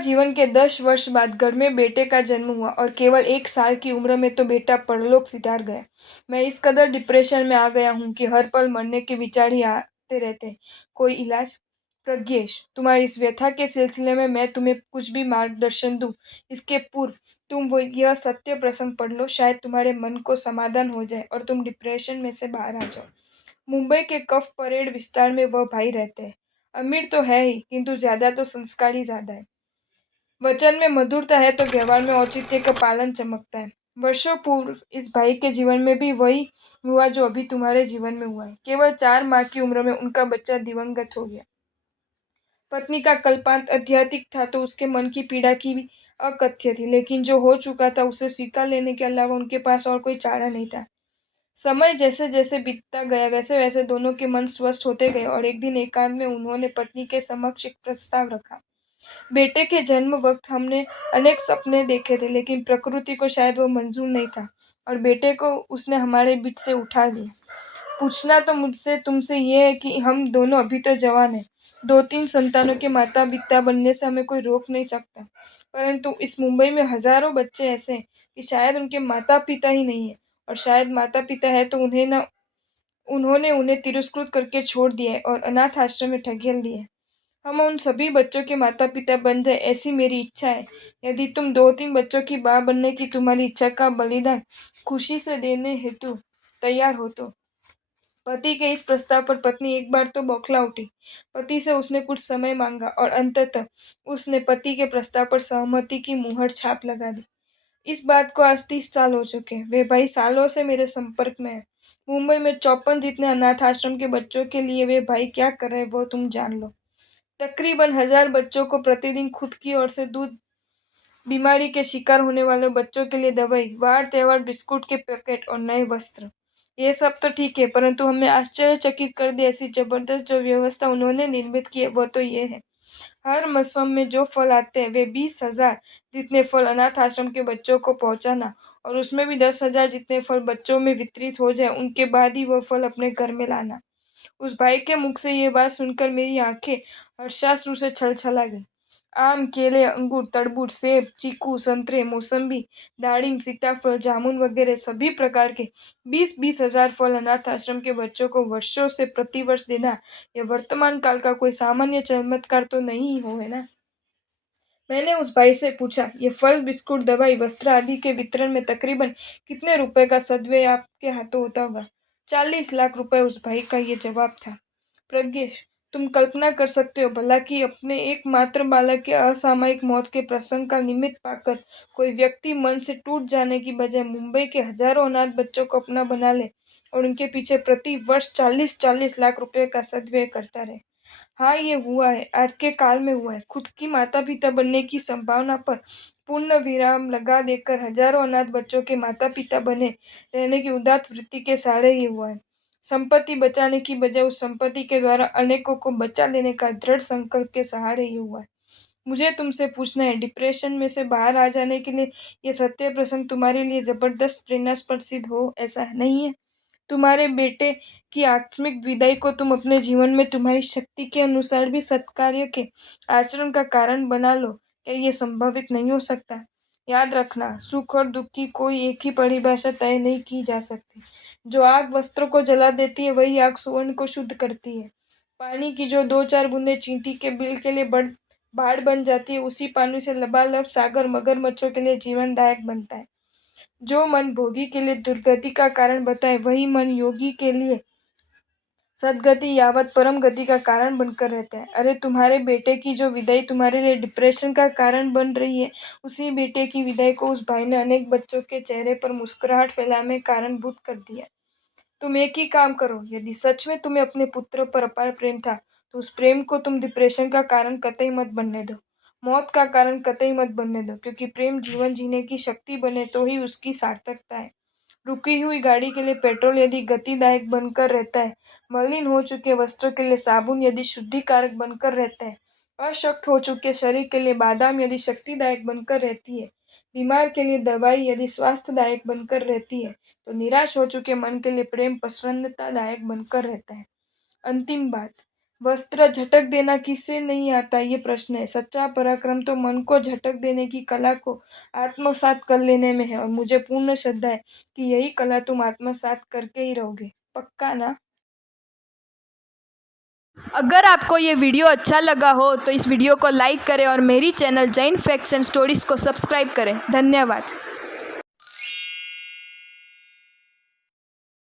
जीवन के 10 वर्ष बाद घर में बेटे का जन्म हुआ और केवल 1 साल की उम्र में तो बेटा परलोक सिधार गया। मैं इस कदर डिप्रेशन में आ गया हूँ कि हर पल मरने के विचार ही आते रहते हैं। कोई इलाज? प्रज्ञेश, तुम्हारी इस व्यथा के सिलसिले में मैं तुम्हें कुछ भी मार्गदर्शन दूं, इसके पूर्व तुम वो यह सत्य प्रसंग पढ़ लो, शायद तुम्हारे मन को समाधान हो जाए और तुम डिप्रेशन में से बाहर आ जाओ। मुंबई के कफ परेड विस्तार में वह भाई रहते हैं। अमीर तो है ही, किंतु ज्यादा तो संस्कारी ज्यादा है। वचन में मधुरता है तो व्यवहार में औचित्य का पालन चमकता है। वर्षों पूर्व इस भाई के जीवन में भी वही हुआ जो अभी तुम्हारे जीवन में हुआ है। केवल 4 माह की उम्र में उनका बच्चा दिवंगत हो गया। पत्नी का कल्पांत आध्यात्मिक था तो उसके मन की पीड़ा की भी अकथ्य थी, लेकिन जो हो चुका था उसे स्वीकार लेने के अलावा उनके पास और कोई चारा नहीं था। समय जैसे जैसे बीतता गया वैसे वैसे दोनों के मन स्वस्थ होते गए और एक दिन एकांत में उन्होंने पत्नी के समक्ष एक प्रस्ताव रखा। बेटे के जन्म वक्त हमने अनेक सपने देखे थे, लेकिन प्रकृति को शायद वो मंजूर नहीं था और बेटे को उसने हमारे बीच से उठा लिया। पूछना तो मुझसे तुमसे ये है कि हम दोनों अभी तो जवान हैं। 2-3 संतानों के माता पिता बनने से हमें कोई रोक नहीं सकता, परंतु इस मुंबई में हजारों बच्चे ऐसे हैं कि शायद उनके माता पिता ही नहीं है, और शायद माता पिता है तो उन्होंने उन्हें तिरस्कृत करके छोड़ दिया है और अनाथ आश्रम में ढकेल दिया है। हम उन सभी बच्चों के माता पिता बन जाए, ऐसी मेरी इच्छा है। यदि तुम 2-3 बच्चों की मां बनने की तुम्हारी इच्छा का बलिदान खुशी से देने हेतु तैयार हो तो। पति के इस प्रस्ताव पर पत्नी एक बार तो बौखला उठी। पति से उसने कुछ समय मांगा और अंततः उसने पति के प्रस्ताव पर सहमति की मुहर छाप लगा दी। इस बात को आज 30 साल हो चुके हैं। वे भाई सालों से मेरे संपर्क में है। मुंबई में 54 जितने अनाथ आश्रम के बच्चों के लिए वे भाई क्या कर रहे हैं वो तुम जान लो। तकरीबन 1000 बच्चों को प्रतिदिन खुद की ओर से दूध, बीमारी के शिकार होने वाले बच्चों के लिए दवाई, वार त्योहार, बिस्कुट के पैकेट और नए वस्त्र। ये सब तो ठीक है, परंतु हमें आश्चर्यचकित कर दी ऐसी जबरदस्त जो व्यवस्था उन्होंने निर्मित की है वो तो ये है। हर मौसम में जो फल आते हैं वे 20,000 जितने फल अनाथ आश्रम के बच्चों को पहुंचाना, और उसमें भी 10,000 जितने फल बच्चों में वितरित हो जाए उनके बाद ही वह फल अपने घर में लाना। उस भाई के मुख से ये बात सुनकर मेरी आंखें हर्षाश्रु से छलछला गई। आम, केले, अंगूर, तरबूज, सेब, चीकू, संतरे, मौसम्बी, दाड़िम, सीताफल, जामुन वगैरह सभी प्रकार के 20-20 हजार फल अनाथ आश्रम के बच्चों को वर्षों से प्रतिवर्ष देना, यह वर्तमान काल का कोई सामान्य चमत्कार तो नहीं हो, है ना। मैंने उस भाई से पूछा, ये फल, बिस्कुट, दवाई, वस्त्र आदि के वितरण में तकरीबन कितने रुपए का सद्व्यय आपके हाथों होता होगा। 40 लाख रुपए, उस भाई का ये जवाब था। प्रज्ञेश, तुम कल्पना कर सकते हो भला कि अपने एकमात्र बालक के असामयिक मौत के प्रसंग का निमित्त पाकर कोई व्यक्ति मन से टूट जाने की बजाय मुंबई के हजारों अनाथ बच्चों को अपना बना ले और उनके पीछे प्रति वर्ष 40-40 लाख रुपए का सद्व्यय करता रहे। हाँ, ये हुआ है, आज के काल में हुआ है। खुद की माता पिता बनने की संभावना पर पूर्ण विराम लगा देकर हजारों अनाथ बच्चों के माता पिता बने रहने की उदात्त वृत्ति के सहारे ही हुआ है। संपत्ति बचाने की बजाय उस संपत्ति के द्वारा अनेकों को बचा लेने का दृढ़ संकल्प के सहारे ही हुआ है। मुझे तुमसे पूछना है, डिप्रेशन में से बाहर आ जाने के लिए ये सत्य प्रसंग तुम्हारे लिए जबरदस्त प्रेरणास्पद सिद्ध हो, ऐसा नहीं है? तुम्हारे बेटे की आकस्मिक विदाई को तुम अपने जीवन में तुम्हारी शक्ति के अनुसार भी सत्कार्य के आचरण का कारण बना लो, क्या ये संभवित नहीं हो सकता? याद रखना, सुख और दुख की कोई एक ही परिभाषा तय नहीं की जा सकती। जो आग वस्त्र को जला देती है वही आग सुवर्ण को शुद्ध करती है। पानी की जो 2-4 बूंदें चींटी के बिल के लिए बाढ़ बन जाती है, उसी पानी से लबालब सागर मगरमच्छों के लिए जीवनदायक बनता है। जो मन भोगी के लिए दुर्गति का कारण बताए वही मन योगी के लिए सद्गति यावत परम गति का कारण बनकर रहता है। अरे, तुम्हारे बेटे की जो विदाई तुम्हारे लिए डिप्रेशन का कारण बन रही है, उसी बेटे की विदाई को उस भाई ने अनेक बच्चों के चेहरे पर मुस्कुराहट फैलाने में कारणभूत कर दिया। तुम एक ही काम करो, यदि सच में तुम्हें अपने पुत्र पर अपार प्रेम था तो उस प्रेम को तुम डिप्रेशन का कारण कतई मत बनने दो, मौत का कारण कतई मत बनने दो, क्योंकि प्रेम जीवन जीने की शक्ति बने तो ही उसकी सार्थकता है। रुकी हुई गाड़ी के लिए पेट्रोल यदि गतिदायक बनकर रहता है, मलिन हो चुके वस्त्रों के लिए साबुन यदि शुद्धिकारक बनकर रहता है, अशक्त हो चुके शरीर के लिए बादाम यदि शक्तिदायक बनकर रहती है, बीमार के लिए दवाई यदि स्वास्थ्यदायक बनकर रहती है, तो निराश हो चुके मन के लिए प्रेम प्रसन्नतादायक बनकर रहता है। अंतिम बात, वस्त्र झटक देना किसे नहीं आता, ये प्रश्न है। सच्चा पराक्रम तो मन को झटक देने की कला को आत्मसात कर लेने में है, और मुझे पूर्ण श्रद्धा है कि यही कला तुम आत्मसात करके ही रहोगे। पक्का ना? अगर आपको ये वीडियो अच्छा लगा हो तो इस वीडियो को लाइक करें और मेरी channel Jain facts and stories को सब्सक्राइब करें। धन्यवाद।